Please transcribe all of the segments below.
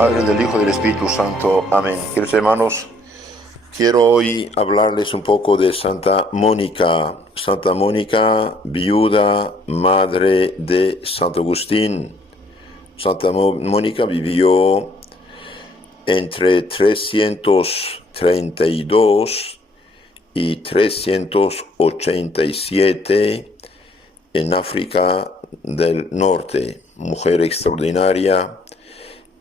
Padre, del Hijo y del Espíritu Santo. Amén. Queridos hermanos, quiero hoy hablarles un poco de Santa Mónica. Santa Mónica, viuda, madre de Santo Agustín. Santa Mónica vivió entre 332 y 387 en África del Norte. Mujer extraordinaria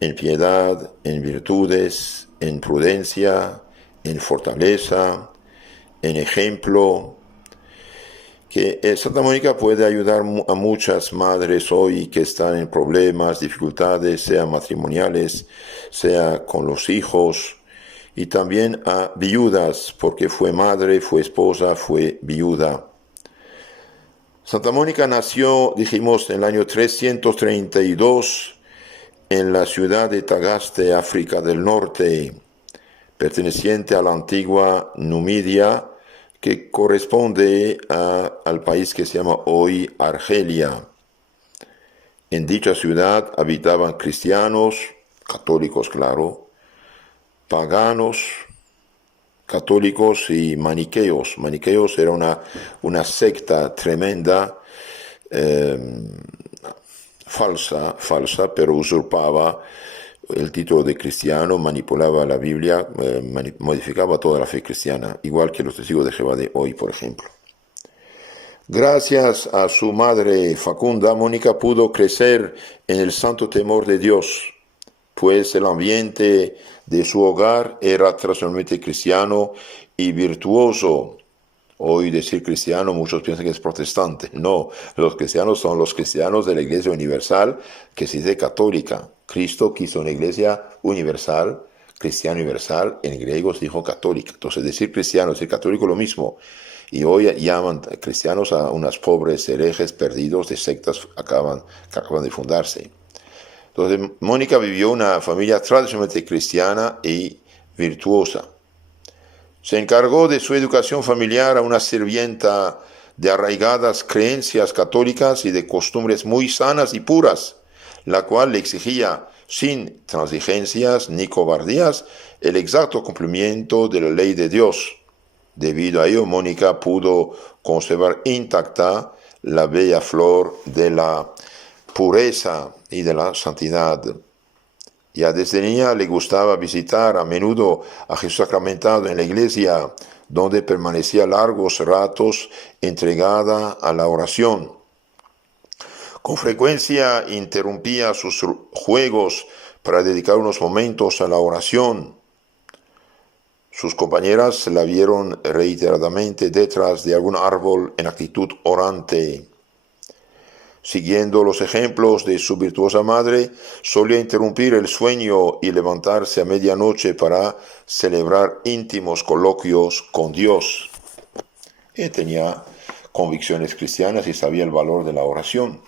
en piedad, en virtudes, en prudencia, en fortaleza, en ejemplo, que Santa Mónica puede ayudar a muchas madres hoy que están en problemas, dificultades, sea matrimoniales, sea con los hijos, y también a viudas, porque fue madre, fue esposa, fue viuda. Santa Mónica nació, dijimos, en el año 332 en la ciudad de Tagaste, África del Norte, perteneciente a la antigua Numidia, que corresponde al país que se llama hoy Argelia. En dicha ciudad habitaban cristianos, católicos claro, paganos, católicos y maniqueos. Maniqueos era una secta tremenda, falsa, pero usurpaba el título de cristiano, manipulaba la Biblia, modificaba toda la fe cristiana, igual que los testigos de Jehová de hoy, por ejemplo. Gracias a su madre Facunda, Mónica pudo crecer en el santo temor de Dios, pues el ambiente de su hogar era tradicionalmente cristiano y virtuoso. Hoy decir cristiano, muchos piensan que es protestante. No, los cristianos son los cristianos de la Iglesia Universal, que se dice católica. Cristo quiso una Iglesia universal, cristiano universal, en griego se dijo católica. Entonces decir cristiano, decir católico lo mismo. Y hoy llaman cristianos a unas pobres herejes perdidos de sectas que acaban de fundarse. Entonces Mónica vivió una familia tradicionalmente cristiana y virtuosa. Se encargó de su educación familiar a una sirvienta de arraigadas creencias católicas y de costumbres muy sanas y puras, la cual le exigía, sin transigencias ni cobardías, el exacto cumplimiento de la ley de Dios. Debido a ello, Mónica pudo conservar intacta la bella flor de la pureza y de la santidad. Ya desde niña le gustaba visitar a menudo a Jesús sacramentado en la iglesia, donde permanecía largos ratos entregada a la oración. Con frecuencia interrumpía sus juegos para dedicar unos momentos a la oración. Sus compañeras la vieron reiteradamente detrás de algún árbol en actitud orante. Siguiendo los ejemplos de su virtuosa madre, solía interrumpir el sueño y levantarse a medianoche para celebrar íntimos coloquios con Dios. Tenía convicciones cristianas y sabía el valor de la oración.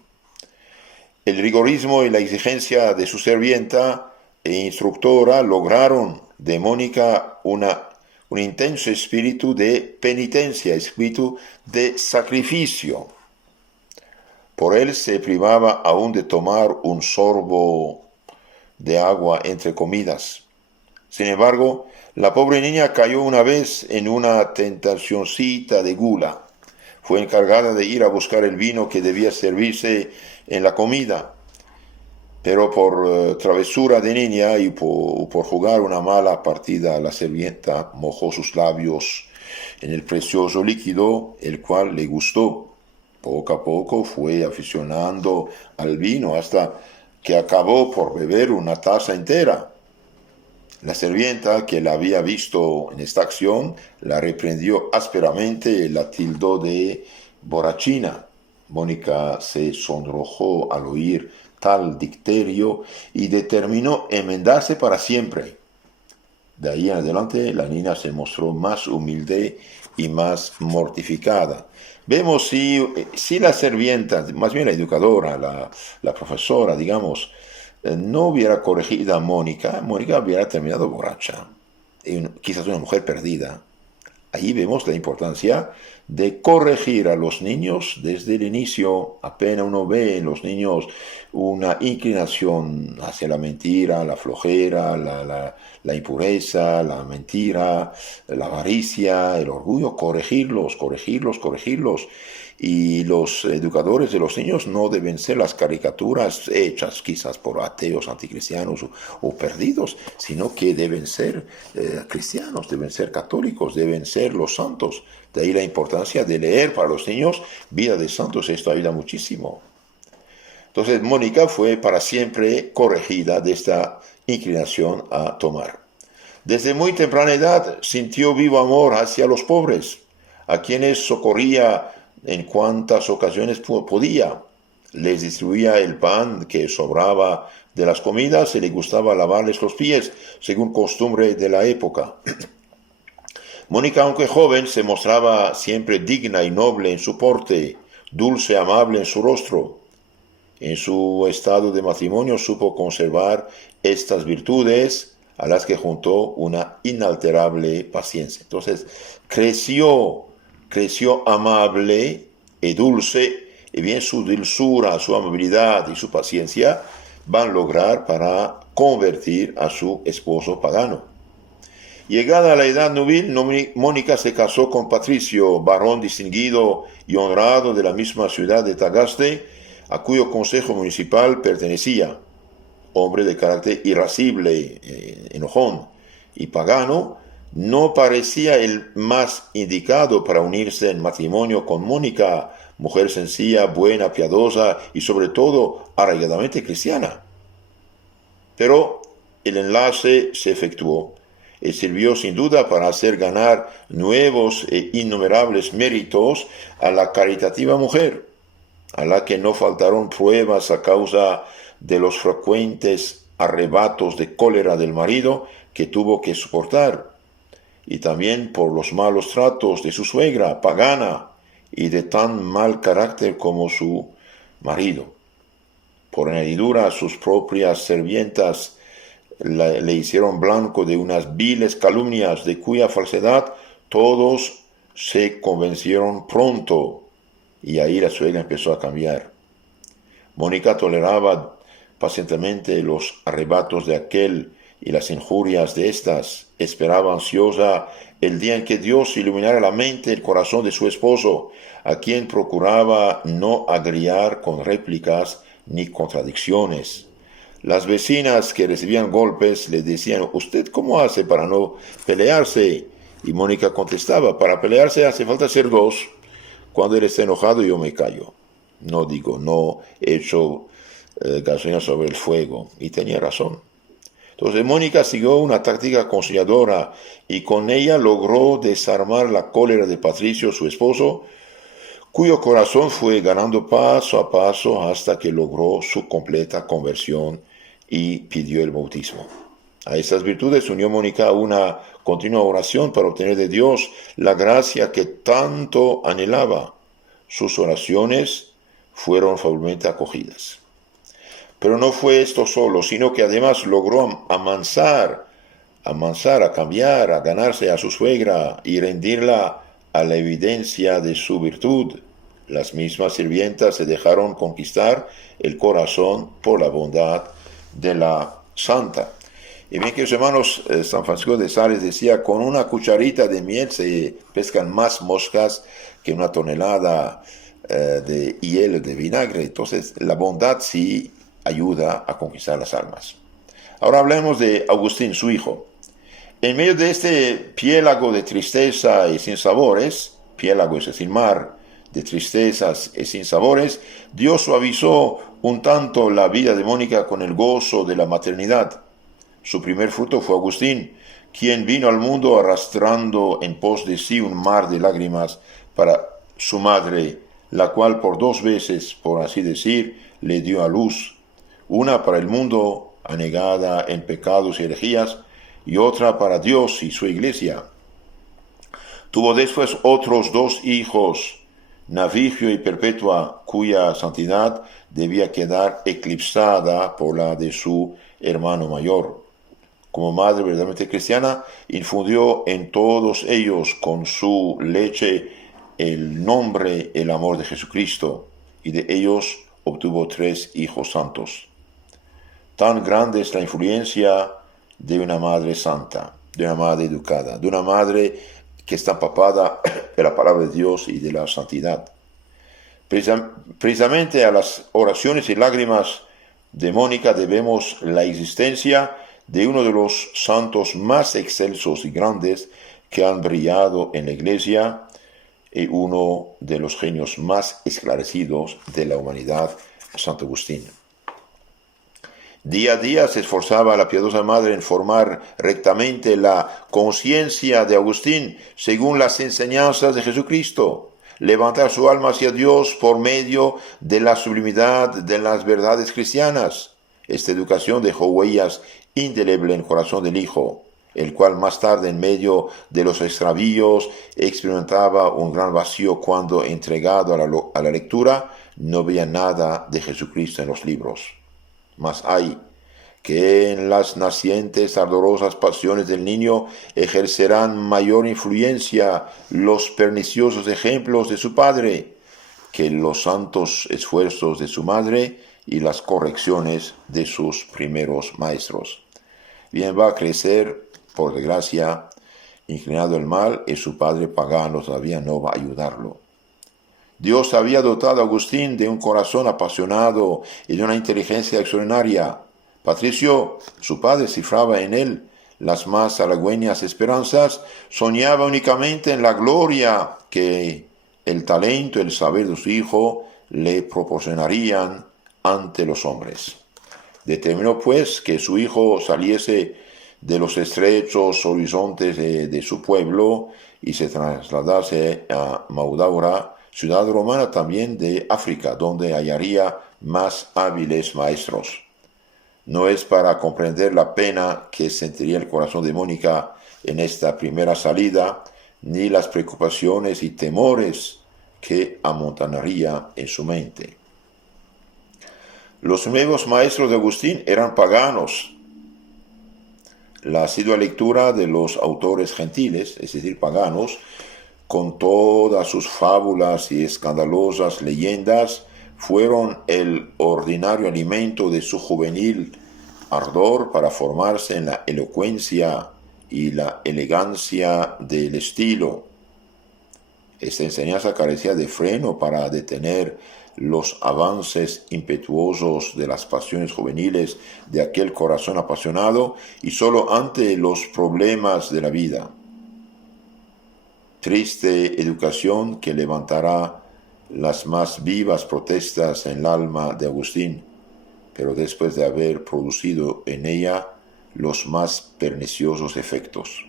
El rigorismo y la exigencia de su sirvienta e instructora lograron de Mónica un intenso espíritu de penitencia, espíritu de sacrificio. Por él se privaba aún de tomar un sorbo de agua entre comidas. Sin embargo, la pobre niña cayó una vez en una tentacioncita de gula. Fue encargada de ir a buscar el vino que debía servirse en la comida. Pero por travesura de niña y por jugar una mala partida, la sirvienta mojó sus labios en el precioso líquido, el cual le gustó. Poco a poco fue aficionando al vino hasta que acabó por beber una taza entera. La sirvienta, que la había visto en esta acción, la reprendió ásperamente y la tildó de borrachina. Mónica se sonrojó al oír tal dicterio y determinó enmendarse para siempre. De ahí en adelante la niña se mostró más humilde y más mortificada. Vemos si la sirvienta, más bien la educadora, la profesora, digamos, no hubiera corregido a Mónica, Mónica hubiera terminado borracha. Quizás una mujer perdida. Ahí vemos la importancia de corregir a los niños desde el inicio. Apenas uno ve en los niños una inclinación hacia la mentira, la flojera, la impureza, la mentira, la avaricia, el orgullo, corregirlos, corregirlos, corregirlos. Y los educadores de los niños no deben ser las caricaturas hechas quizás por ateos, anticristianos o perdidos, sino que deben ser cristianos, deben ser católicos, deben ser los santos. De ahí la importancia de leer para los niños vida de santos. Esto ayuda muchísimo. Entonces Mónica fue para siempre corregida de esta inclinación a tomar. Desde muy temprana edad sintió vivo amor hacia los pobres, a quienes socorría en cuantas ocasiones podía. Les distribuía el pan que sobraba de las comidas y le gustaba lavarles los pies, según costumbre de la época. Mónica, aunque joven, se mostraba siempre digna y noble en su porte, dulce, amable en su rostro. En su estado de matrimonio supo conservar estas virtudes, a las que juntó una inalterable paciencia. Entonces, creció amable y dulce, y bien su dulzura, su amabilidad y su paciencia van a lograr para convertir a su esposo pagano. Llegada a la edad nubil, Mónica se casó con Patricio, varón distinguido y honrado de la misma ciudad de Tagaste, a cuyo consejo municipal pertenecía. Hombre de carácter irascible, enojón y pagano, no parecía el más indicado para unirse en matrimonio con Mónica, mujer sencilla, buena, piadosa y sobre todo arraigadamente cristiana. Pero el enlace se efectuó y sirvió sin duda para hacer ganar nuevos e innumerables méritos a la caritativa mujer, a la que no faltaron pruebas a causa de los frecuentes arrebatos de cólera del marido que tuvo que soportar, y también por los malos tratos de su suegra, pagana, y de tan mal carácter como su marido. Por añadidura, sus propias sirvientas le hicieron blanco de unas viles calumnias, de cuya falsedad todos se convencieron pronto, y ahí la suegra empezó a cambiar. Mónica toleraba pacientemente los arrebatos de aquel y las injurias de éstas. Esperaba ansiosa el día en que Dios iluminara la mente y el corazón de su esposo, a quien procuraba no agriar con réplicas ni contradicciones. Las vecinas que recibían golpes le decían: ¿usted cómo hace para no pelearse? Y Mónica contestaba: para pelearse hace falta ser dos. Cuando él está enojado yo me callo. No echo gasolina sobre el fuego. Y tenía razón. Entonces Mónica siguió una táctica conciliadora y con ella logró desarmar la cólera de Patricio, su esposo, cuyo corazón fue ganando paso a paso hasta que logró su completa conversión y pidió el bautismo. A estas virtudes unió Mónica una continua oración para obtener de Dios la gracia que tanto anhelaba. Sus oraciones fueron fablemente acogidas. Pero no fue esto solo, sino que además logró amansar, a cambiar, a ganarse a su suegra y rendirla a la evidencia de su virtud. Las mismas sirvientas se dejaron conquistar el corazón por la bondad de la santa. Y bien, queridos hermanos, San Francisco de Sales decía: con una cucharita de miel se pescan más moscas que una tonelada de hielo, de vinagre. Entonces, la bondad sí ayuda a conquistar las almas. Ahora hablemos de Agustín, su hijo. En medio de este piélago de tristeza y sin sabores, piélago es decir, mar de tristezas y sin sabores, Dios suavizó un tanto la vida de Mónica con el gozo de la maternidad. Su primer fruto fue Agustín, quien vino al mundo arrastrando en pos de sí un mar de lágrimas para su madre, la cual por 2 veces, por así decir, le dio a luz, una para el mundo, anegada en pecados y herejías, y otra para Dios y su iglesia. Tuvo después otros 2 hijos, Navigio y Perpetua, cuya santidad debía quedar eclipsada por la de su hermano mayor. como madre verdaderamente cristiana, infundió en todos ellos con su leche el nombre, el amor de Jesucristo, y de ellos obtuvo 3 hijos santos. Tan grande es la influencia de una madre santa, de una madre educada, de una madre que está empapada de la palabra de Dios y de la santidad. Precisamente a las oraciones y lágrimas de Mónica debemos la existencia de uno de los santos más excelsos y grandes que han brillado en la Iglesia y uno de los genios más esclarecidos de la humanidad, Santo Agustín. Día a día se esforzaba la piadosa madre en formar rectamente la conciencia de Agustín según las enseñanzas de Jesucristo, levantar su alma hacia Dios por medio de la sublimidad de las verdades cristianas. Esta educación dejó huellas indelebles en el corazón del Hijo, el cual más tarde, en medio de los extravíos, experimentaba un gran vacío cuando, entregado a la lectura, no veía nada de Jesucristo en los libros. Mas hay que en las nacientes ardorosas pasiones del niño ejercerán mayor influencia los perniciosos ejemplos de su padre que los santos esfuerzos de su madre y las correcciones de sus primeros maestros. Bien, va a crecer, por desgracia, inclinado al mal, y su padre pagano todavía no va a ayudarlo. Dios había dotado a Agustín de un corazón apasionado y de una inteligencia extraordinaria. Patricio, su padre, cifraba en él las más halagüeñas esperanzas, soñaba únicamente en la gloria que el talento y el saber de su hijo le proporcionarían ante los hombres. Determinó pues que su hijo saliese de los estrechos horizontes de su pueblo y se trasladase a Maudaura, ciudad romana también de África, donde hallaría más hábiles maestros. No es para comprender la pena que sentiría el corazón de Mónica en esta primera salida, ni las preocupaciones y temores que amontonaría en su mente. Los nuevos maestros de Agustín eran paganos. La asidua lectura de los autores gentiles, es decir, paganos, con todas sus fábulas y escandalosas leyendas, fueron el ordinario alimento de su juvenil ardor para formarse en la elocuencia y la elegancia del estilo. Esta enseñanza carecía de freno para detener los avances impetuosos de las pasiones juveniles de aquel corazón apasionado y solo ante los problemas de la vida. Triste educación que levantará las más vivas protestas en el alma de Agustín, pero después de haber producido en ella los más perniciosos efectos.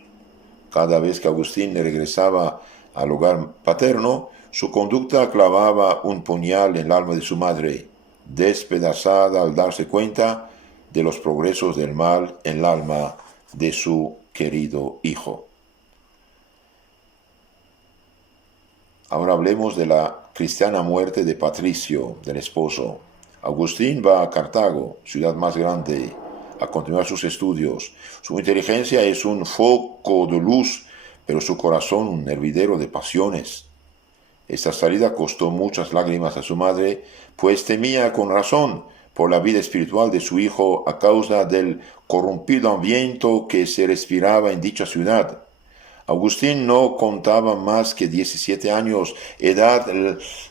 Cada vez que Agustín regresaba al hogar paterno, su conducta clavaba un puñal en el alma de su madre, despedazada al darse cuenta de los progresos del mal en el alma de su querido hijo. Ahora hablemos de la cristiana muerte de Patricio, del esposo. Agustín va a Cartago, ciudad más grande, a continuar sus estudios. Su inteligencia es un foco de luz, pero su corazón un hervidero de pasiones. Esta salida costó muchas lágrimas a su madre, pues temía con razón por la vida espiritual de su hijo a causa del corrompido ambiente que se respiraba en dicha ciudad. Agustín no contaba más que 17 años, edad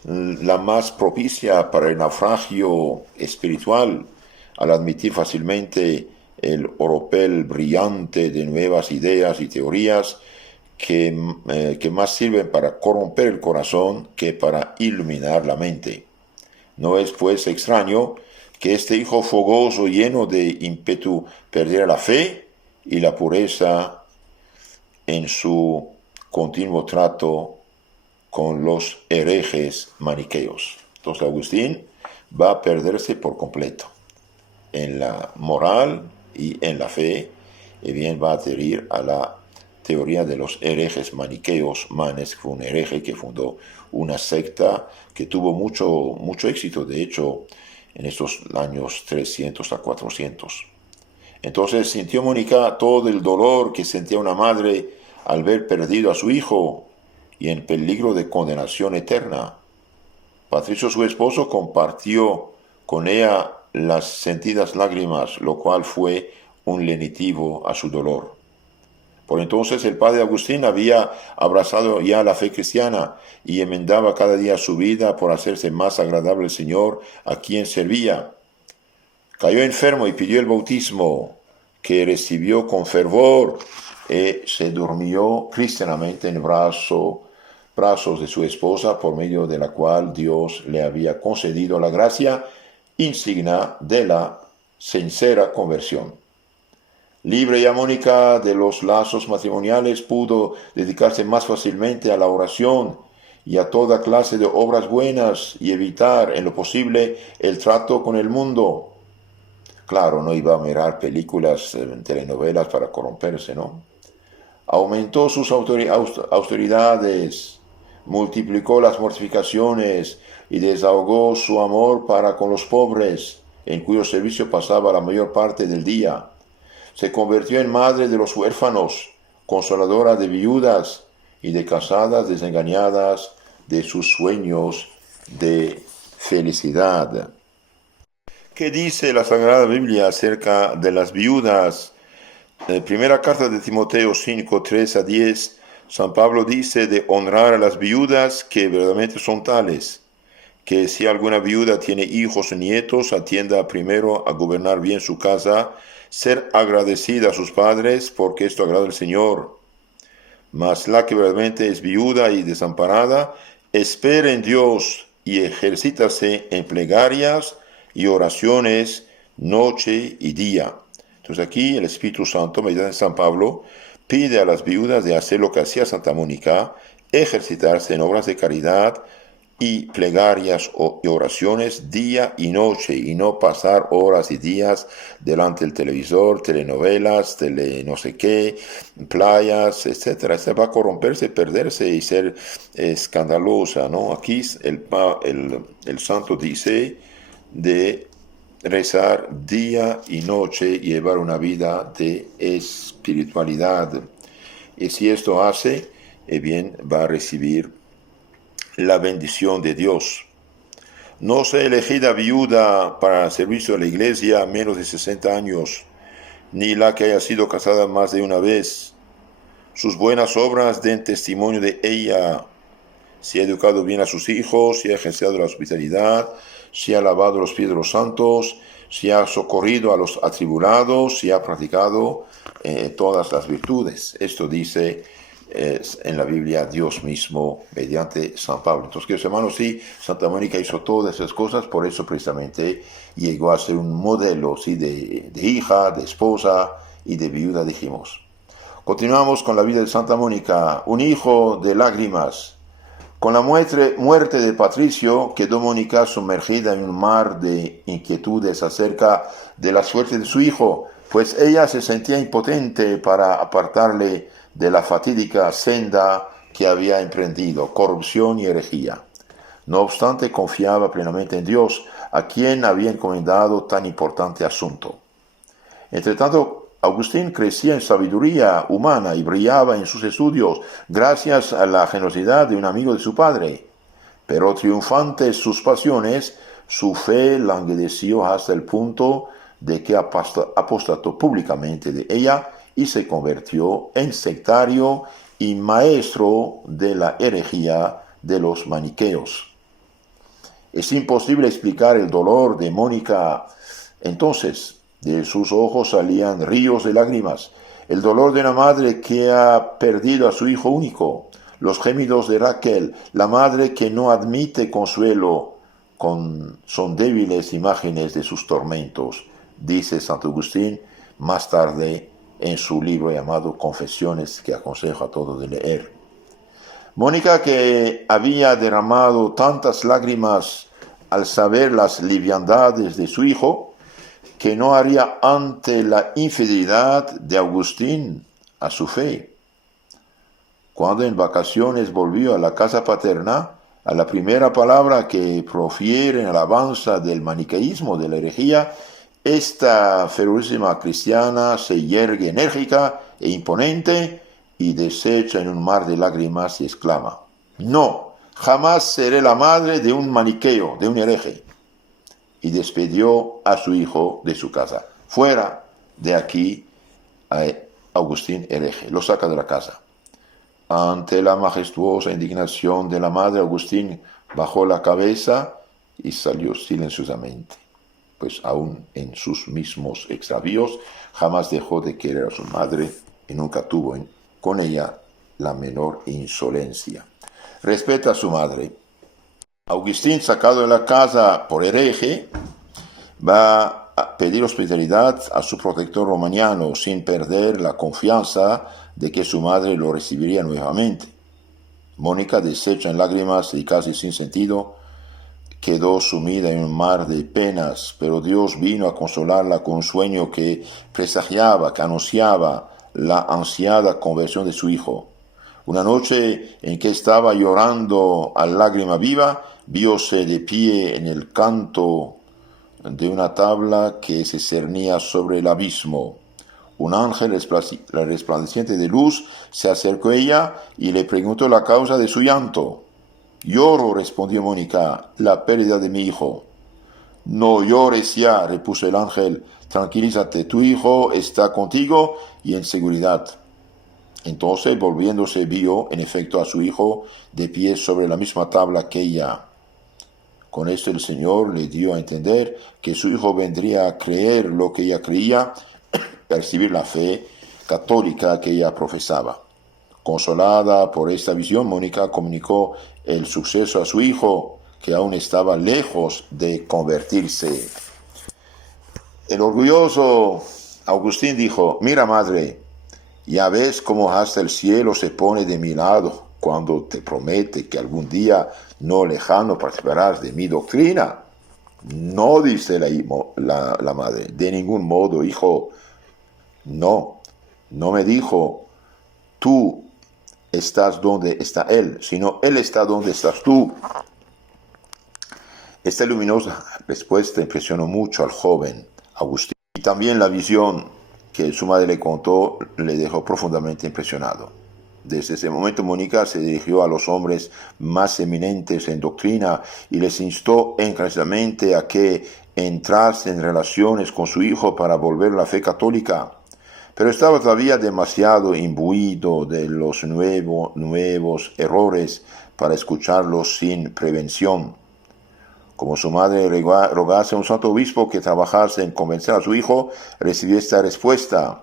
la más propicia para el naufragio espiritual, al admitir fácilmente el oropel brillante de nuevas ideas y teorías que más sirven para corromper el corazón que para iluminar la mente. No es pues extraño que este hijo fogoso, lleno de ímpetu, perdiera la fe y la pureza en su continuo trato con los herejes maniqueos. Entonces Agustín va a perderse por completo en la moral y en la fe, y bien va a adherir a la teoría de los herejes maniqueos. Manes fue un hereje que fundó una secta que tuvo mucho éxito, de hecho, en estos años 300 a 400. Entonces sintió Mónica todo el dolor que sentía una madre al ver perdido a su hijo y en peligro de condenación eterna. Patricio, su esposo, compartió con ella las sentidas lágrimas, lo cual fue un lenitivo a su dolor. Por entonces el padre Agustín había abrazado ya la fe cristiana y enmendaba cada día su vida por hacerse más agradable al Señor a quien servía. Cayó enfermo y pidió el bautismo, que recibió con fervor y se durmió cristianamente en brazos de su esposa, por medio de la cual Dios le había concedido la gracia insignia de la sincera conversión. Libre ya Mónica de los lazos matrimoniales, pudo dedicarse más fácilmente a la oración y a toda clase de obras buenas y evitar en lo posible el trato con el mundo. Claro, no iba a mirar películas, telenovelas para corromperse, ¿no? Aumentó sus austeridades, multiplicó las mortificaciones y desahogó su amor para con los pobres, en cuyo servicio pasaba la mayor parte del día. Se convirtió en madre de los huérfanos, consoladora de viudas y de casadas desengañadas de sus sueños de felicidad. ¿Qué dice la Sagrada Biblia acerca de las viudas? En primera carta de Timoteo 5, 3 a 10, San Pablo dice de honrar a las viudas, que verdaderamente son tales, que si alguna viuda tiene hijos o nietos, atienda primero a gobernar bien su casa, ser agradecida a sus padres, porque esto agrada al Señor. Mas la que verdaderamente es viuda y desamparada, espera en Dios y ejercítase en plegarias y oraciones noche y día. Entonces aquí el Espíritu Santo, mediante San Pablo, pide a las viudas de hacer lo que hacía Santa Mónica, ejercitarse en obras de caridad y plegarias y oraciones día y noche, y no pasar horas y días delante del televisor, telenovelas, no sé qué, playas, etcétera. Esta va a corromperse, perderse y ser escandalosa, ¿no? Aquí el santo dice de rezar día y noche y llevar una vida de espiritualidad. Y si esto hace, bien, va a recibir la bendición de Dios. No sea elegida viuda para servicio a la iglesia a menos de 60 años, ni la que haya sido casada más de una vez. Sus buenas obras den testimonio de ella. Si ha educado bien a sus hijos, si ha ejercido la hospitalidad, si ha lavado los pies de los santos, si ha socorrido a los atribulados, si ha practicado todas las virtudes. Esto dice en la Biblia Dios mismo mediante San Pablo. Entonces, queridos hermanos, sí, Santa Mónica hizo todas esas cosas, por eso precisamente llegó a ser un modelo, sí, de hija, de esposa y de viuda, dijimos. Continuamos con la vida de Santa Mónica, un hijo de lágrimas. Con la muerte de Patricio, quedó Mónica sumergida en un mar de inquietudes acerca de la suerte de su hijo, pues ella se sentía impotente para apartarle de la fatídica senda que había emprendido, corrupción y herejía. No obstante, confiaba plenamente en Dios, a quien había encomendado tan importante asunto. Entretanto, Agustín crecía en sabiduría humana y brillaba en sus estudios gracias a la generosidad de un amigo de su padre. Pero triunfantes sus pasiones, su fe languedeció hasta el punto de que apostató públicamente de ella y se convirtió en sectario y maestro de la herejía de los maniqueos. Es imposible explicar el dolor de Mónica entonces. De sus ojos salían ríos de lágrimas, el dolor de una madre que ha perdido a su hijo único, los gemidos de Raquel, la madre que no admite consuelo, son débiles imágenes de sus tormentos, dice Santo Agustín más tarde en su libro llamado Confesiones, que aconsejo a todos de leer. Mónica, que había derramado tantas lágrimas al saber las liviandades de su hijo, que no haría ante la infidelidad de Agustín a su fe. Cuando en vacaciones volvió a la casa paterna, a la primera palabra que profiere en alabanza del maniqueísmo, de la herejía, Esta fervorosísima cristiana se yergue enérgica e imponente y desecha en un mar de lágrimas y exclama: no, jamás seré la madre de un maniqueo, de un hereje. Y despidió a su hijo de su casa. Fuera de aquí, a Agustín hereje. Lo saca de la casa. Ante la majestuosa indignación de la madre, Agustín bajó la cabeza y salió silenciosamente. Pues aún en sus mismos extravíos, jamás dejó de querer a su madre y nunca tuvo con ella la menor insolencia. Respeta a su madre. Agustín, sacado de la casa por hereje, va a pedir hospitalidad a su protector romaniano sin perder la confianza de que su madre lo recibiría nuevamente. Mónica, deshecha en lágrimas y casi sin sentido, quedó sumida en un mar de penas, pero Dios vino a consolarla con un sueño que presagiaba, que anunciaba la ansiada conversión de su hijo. Una noche en que estaba llorando a lágrima viva, vióse de pie en el canto de una tabla que se cernía sobre el abismo. Un ángel resplandeciente de luz se acercó a ella y le preguntó la causa de su llanto. Lloro, respondió Mónica, la pérdida de mi hijo. No llores ya, repuso el ángel, tranquilízate, tu hijo está contigo y en seguridad. Entonces, volviéndose, vio en efecto a su hijo de pie sobre la misma tabla que ella. Con esto el Señor le dio a entender que su hijo vendría a creer lo que ella creía, a recibir la fe católica que ella profesaba. Consolada por esta visión, Mónica comunicó el suceso a su hijo, que aún estaba lejos de convertirse. El orgulloso Agustín dijo: mira, madre, ya ves cómo hasta el cielo se pone de mi lado cuando te promete que algún día no lejano participarás de mi doctrina. No, dice la madre, de ningún modo, hijo. No me dijo, tú estás donde está él, sino él está donde estás tú. Esta luminosa respuesta impresionó mucho al joven Agustín, y también la visión que su madre le contó le dejó profundamente impresionado. Desde ese momento, Mónica se dirigió a los hombres más eminentes en doctrina y les instó encarecidamente a que entrasen en relaciones con su hijo para volver a la fe católica. Pero estaba todavía demasiado imbuido de los nuevos errores para escucharlos sin prevención. Como su madre rogase a un santo obispo que trabajase en convencer a su hijo, recibió esta respuesta: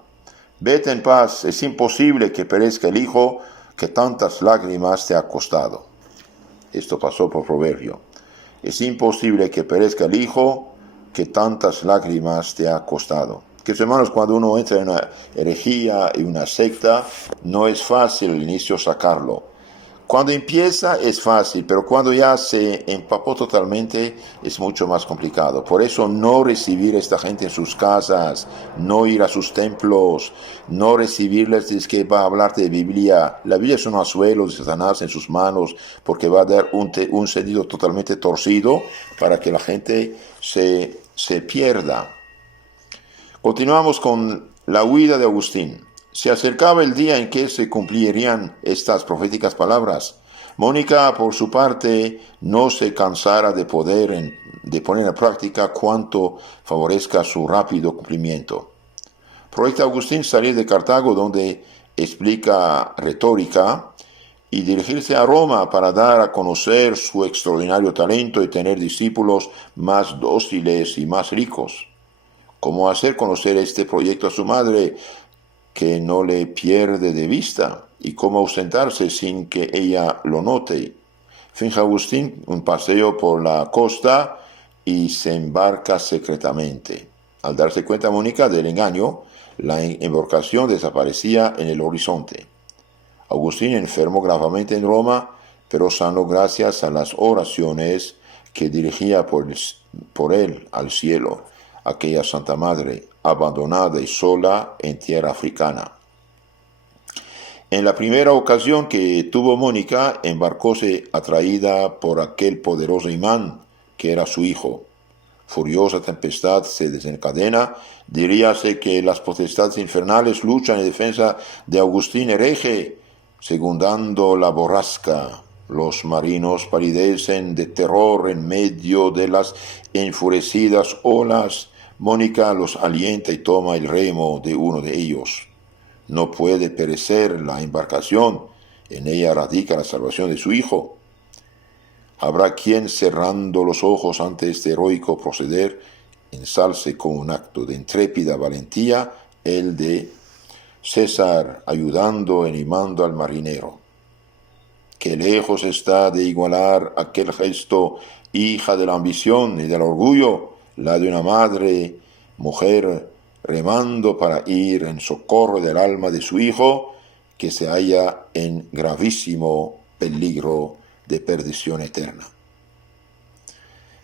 vete en paz, es imposible que perezca el hijo que tantas lágrimas te ha costado. Esto pasó por proverbio. Es imposible que perezca el hijo que tantas lágrimas te ha costado. Que hermanos, cuando uno entra en una herejía, en una secta, no es fácil al inicio sacarlo. Cuando empieza es fácil, pero cuando ya se empapó totalmente es mucho más complicado. Por eso no recibir a esta gente en sus casas, no ir a sus templos, no recibirles, es que va a hablarte de Biblia. La Biblia es un anzuelo de Satanás en sus manos, porque va a dar un sentido totalmente torcido para que la gente se pierda. Continuamos con la huida de Agustín. Se acercaba el día en que se cumplirían estas proféticas palabras. Mónica, por su parte, no se cansara de poner en práctica cuanto favorezca su rápido cumplimiento. Proyecta Agustín salir de Cartago, donde explica retórica, y dirigirse a Roma para dar a conocer su extraordinario talento y tener discípulos más dóciles y más ricos. ¿Cómo hacer conocer este proyecto a su madre, que no le pierde de vista? ¿Y cómo ausentarse sin que ella lo note? Finge Agustín un paseo por la costa y se embarca secretamente. Al darse cuenta Mónica del engaño, la embarcación desaparecía en el horizonte. Agustín enfermó gravemente en Roma, pero sanó gracias a las oraciones que dirigía por él al cielo aquella Santa Madre, abandonada y sola en tierra africana. En la primera ocasión que tuvo Mónica, embarcóse atraída por aquel poderoso imán que era su hijo. furiosa tempestad se desencadena, diríase que las potestades infernales luchan en defensa de Agustín hereje, segundando la borrasca. Los marinos palidecen de terror en medio de las enfurecidas olas. Mónica los alienta y toma el remo de uno de ellos. No puede perecer la embarcación, en ella radica la salvación de su hijo. Habrá quien, cerrando los ojos ante este heroico proceder, ensalce con un acto de intrépida valentía el de César ayudando, animando al marinero. Que lejos está de igualar aquel gesto, hija de la ambición y del orgullo, la de una madre, mujer, remando para ir en socorro del alma de su hijo, que se halla en gravísimo peligro de perdición eterna.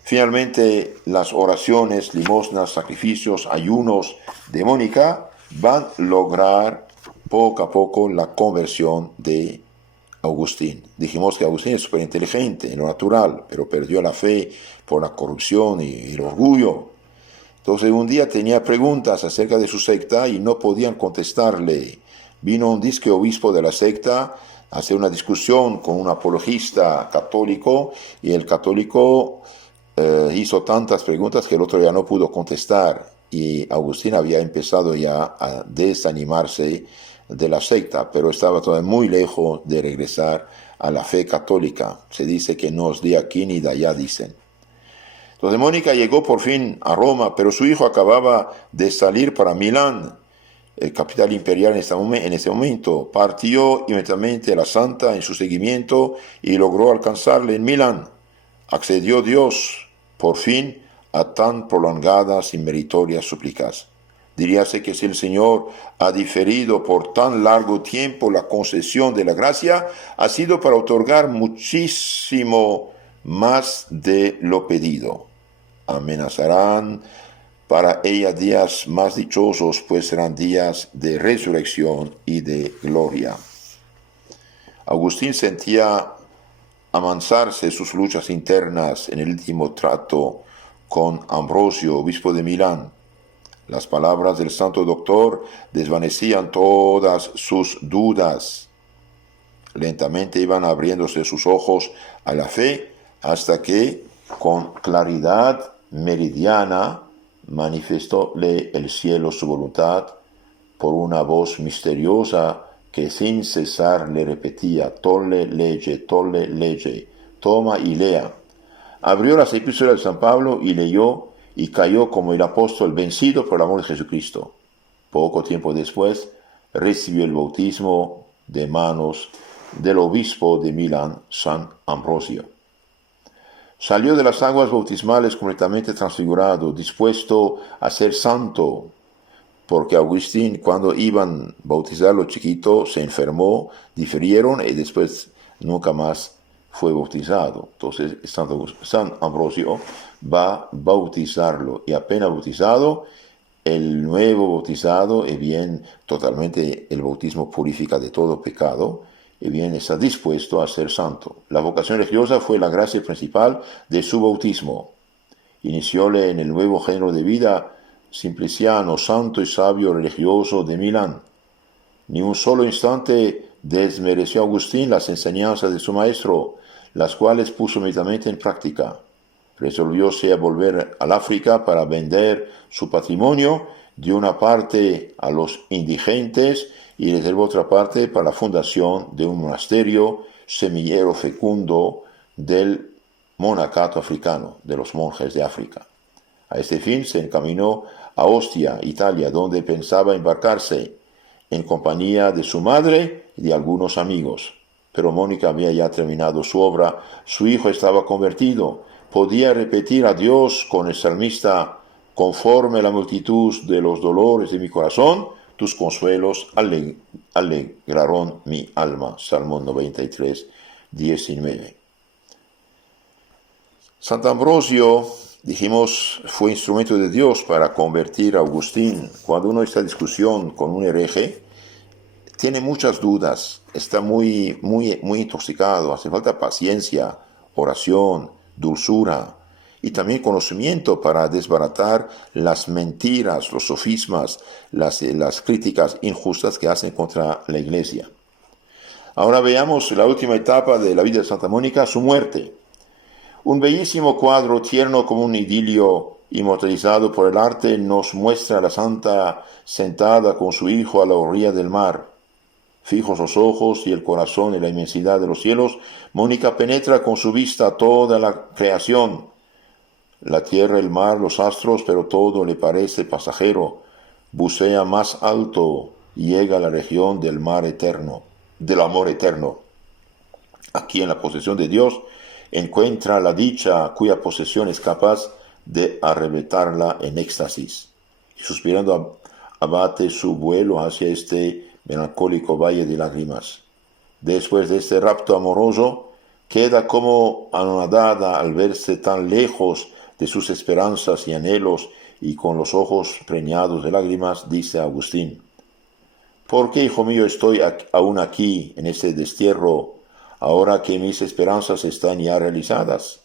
Finalmente, las oraciones, limosnas, sacrificios, ayunos de Mónica van a lograr poco a poco la conversión de Agustín. Dijimos que Agustín es súper inteligente en lo natural, pero perdió la fe por la corrupción y el orgullo. Entonces un día tenía preguntas acerca de su secta y no podían contestarle. Vino un disque obispo de la secta a hacer una discusión con un apologista católico y el católico hizo tantas preguntas que el otro ya no pudo contestar y Agustín había empezado ya a desanimarse de la secta, pero estaba todavía muy lejos de regresar a la fe católica. Se dice que no es de aquí ni de allá, dicen. Entonces Mónica llegó por fin a Roma, pero su hijo acababa de salir para Milán, capital imperial en ese momento. Partió inmediatamente la santa en su seguimiento y logró alcanzarle en Milán. Accedió Dios, por fin, a tan prolongadas y meritorias súplicas. Diríase que si el Señor ha diferido por tan largo tiempo la concesión de la gracia, ha sido para otorgar muchísimo más de lo pedido. Amenazarán para ella días más dichosos, pues serán días de resurrección y de gloria. Agustín sentía amansarse sus luchas internas en el último trato con Ambrosio, obispo de Milán. Las palabras del santo doctor desvanecían todas sus dudas. Lentamente iban abriéndose sus ojos a la fe hasta que, con claridad meridiana, manifestóle el cielo su voluntad por una voz misteriosa que sin cesar le repetía: tolle lege, toma y lea. Abrió las epístolas de San Pablo y leyó, y cayó como el apóstol vencido por el amor de Jesucristo. Poco tiempo después recibió el bautismo de manos del obispo de Milán, San Ambrosio. Salió de las aguas bautismales completamente transfigurado, dispuesto a ser santo, porque Agustín, cuando iban a bautizarlo chiquito, se enfermó, difirieron y después nunca más fue bautizado. Entonces San Ambrosio va a bautizarlo y apenas bautizado, el nuevo bautizado, y bien totalmente el bautismo purifica de todo pecado, y bien está dispuesto a ser santo. La vocación religiosa fue la gracia principal de su bautismo. Inicióle en el nuevo género de vida Simpliciano, santo y sabio religioso de Milán. Ni un solo instante desmereció Agustín las enseñanzas de su maestro, las cuales puso inmediatamente en práctica. Resolvióse a volver al África para vender su patrimonio, dio una parte a los indigentes y reservó otra parte para la fundación de un monasterio semillero fecundo del monacato africano, de los monjes de África. A este fin se encaminó a Ostia, Italia, donde pensaba embarcarse en compañía de su madre y de algunos amigos. Pero Mónica había ya terminado su obra, su hijo estaba convertido, podía repetir a Dios con el salmista: conforme a la multitud de los dolores de mi corazón, tus consuelos alegraron mi alma. Salmo 93, 19. Sant'Ambrosio, dijimos, fue instrumento de Dios para convertir a Agustín. Cuando uno está en discusión con un hereje, tiene muchas dudas, está muy intoxicado, hace falta paciencia, oración, dulzura. y también conocimiento para desbaratar las mentiras, los sofismas, las críticas injustas que hacen contra la Iglesia. Ahora veamos la última etapa de la vida de Santa Mónica, su muerte. Un bellísimo cuadro tierno como un idilio inmortalizado por el arte nos muestra a la santa sentada con su hijo a la orilla del mar. Fijos los ojos y el corazón en la inmensidad de los cielos, Mónica penetra con su vista toda la creación, la tierra, el mar, los astros, pero todo le parece pasajero. Bucea más alto y llega a la región del mar eterno, del amor eterno. Aquí en la posesión de Dios encuentra la dicha cuya posesión es capaz de arrebatarla en éxtasis. Y suspirando abate su vuelo hacia este melancólico valle de lágrimas. Después de este rapto amoroso, queda como anonadada al verse tan lejos de sus esperanzas y anhelos, y con los ojos preñados de lágrimas, dice Agustín: ¿por qué, hijo mío, estoy aún aquí, en este destierro, ahora que mis esperanzas están ya realizadas?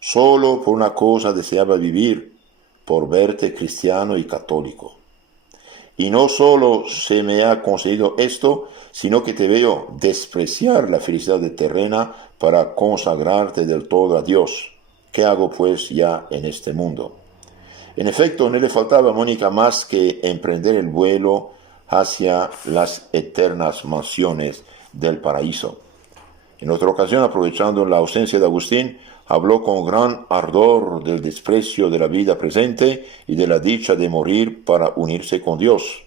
Solo por una cosa deseaba vivir, por verte cristiano y católico. Y no solo se me ha concedido esto, sino que te veo despreciar la felicidad terrena para consagrarte del todo a Dios. ¿Qué hago pues ya en este mundo? En efecto, no le faltaba a Mónica más que emprender el vuelo hacia las eternas mansiones del paraíso. En otra ocasión, aprovechando la ausencia de Agustín, habló con gran ardor del desprecio de la vida presente y de la dicha de morir para unirse con Dios.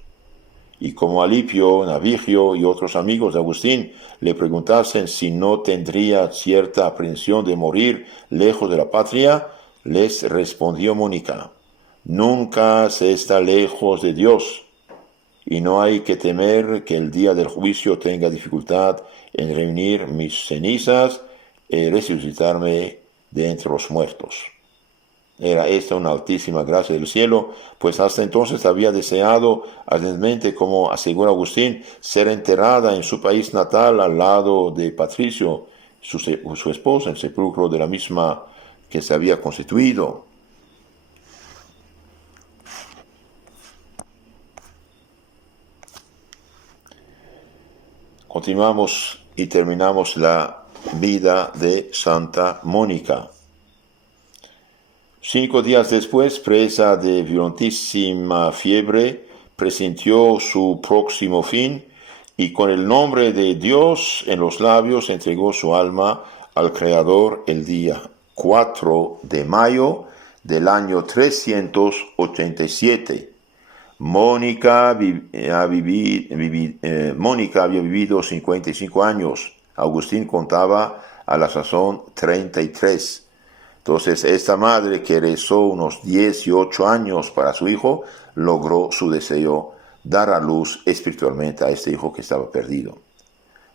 Y como Alipio, Navigio y otros amigos de Agustín le preguntasen si no tendría cierta aprensión de morir lejos de la patria, les respondió Mónica: nunca se está lejos de Dios, y no hay que temer que el día del juicio tenga dificultad en reunir mis cenizas y resucitarme de entre los muertos. Era esta una altísima gracia del cielo, pues hasta entonces había deseado ardentemente, como asegura Agustín, ser enterrada en su país natal al lado de Patricio, su esposa, en el sepulcro de la misma que se había constituido. Continuamos y terminamos la vida de Santa Mónica. 5 días después, presa de violentísima fiebre, presintió su próximo fin y con el nombre de Dios en los labios entregó su alma al Creador el día 4 de mayo del año 387. Mónica había vivido 55 años. Agustín contaba a la sazón 33. Entonces, esta madre que rezó unos 18 años para su hijo, logró su deseo, dar a luz espiritualmente a este hijo que estaba perdido.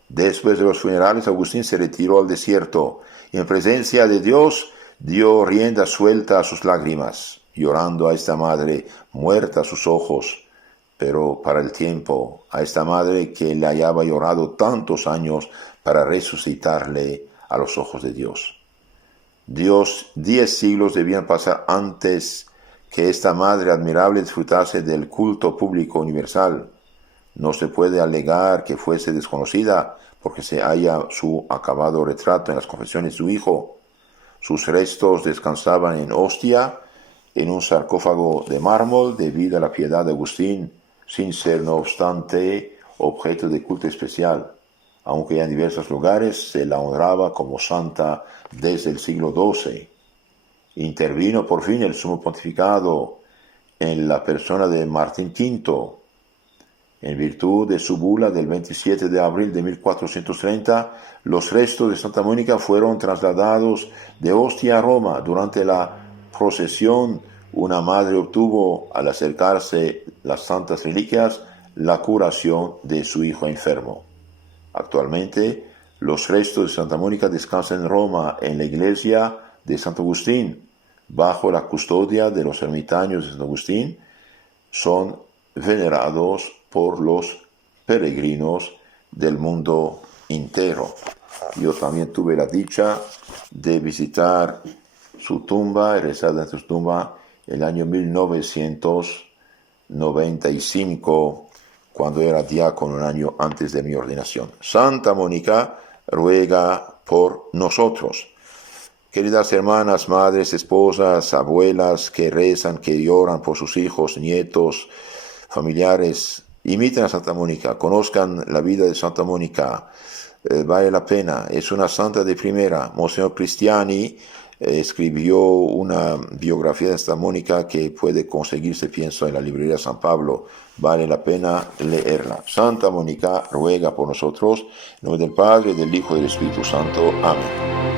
Después de los funerales, Agustín se retiró al desierto y en presencia de Dios dio rienda suelta a sus lágrimas, llorando a esta madre muerta a sus ojos, pero para el tiempo, a esta madre que le había llorado tantos años para resucitarle a los ojos de Dios. 10 siglos debían pasar antes que esta madre admirable disfrutase del culto público universal. No se puede alegar que fuese desconocida, porque se halla su acabado retrato en las confesiones de su hijo. Sus restos descansaban en Ostia, en un sarcófago de mármol, debido a la piedad de Agustín, sin ser, no obstante, objeto de culto especial, aunque en diversos lugares se la honraba como santa desde el siglo XII. Intervino por fin el sumo pontificado en la persona de Martín V. En virtud de su bula del 27 de abril de 1430, los restos de Santa Mónica fueron trasladados de Ostia a Roma. Durante la procesión, una madre obtuvo, al acercarse las santas reliquias, la curación de su hijo enfermo. Actualmente, los restos de Santa Mónica descansan en Roma, en la iglesia de Santo Agustín, bajo la custodia de los ermitaños de Santo Agustín. Son venerados por los peregrinos del mundo entero. Yo también tuve la dicha de visitar su tumba y rezar en su tumba el año 1995, cuando era diácono, un año antes de mi ordenación. Santa Mónica ruega por nosotros. Queridas hermanas, madres, esposas, abuelas que rezan, que lloran por sus hijos, nietos, familiares, imiten a Santa Mónica, conozcan la vida de Santa Mónica, vale la pena, es una santa de primera. Monseñor Cristiani escribió una biografía de Santa Mónica que puede conseguirse, pienso, en la librería San Pablo. Vale la pena leerla. Santa Mónica ruega por nosotros, en nombre del Padre, del Hijo y del Espíritu Santo. Amén.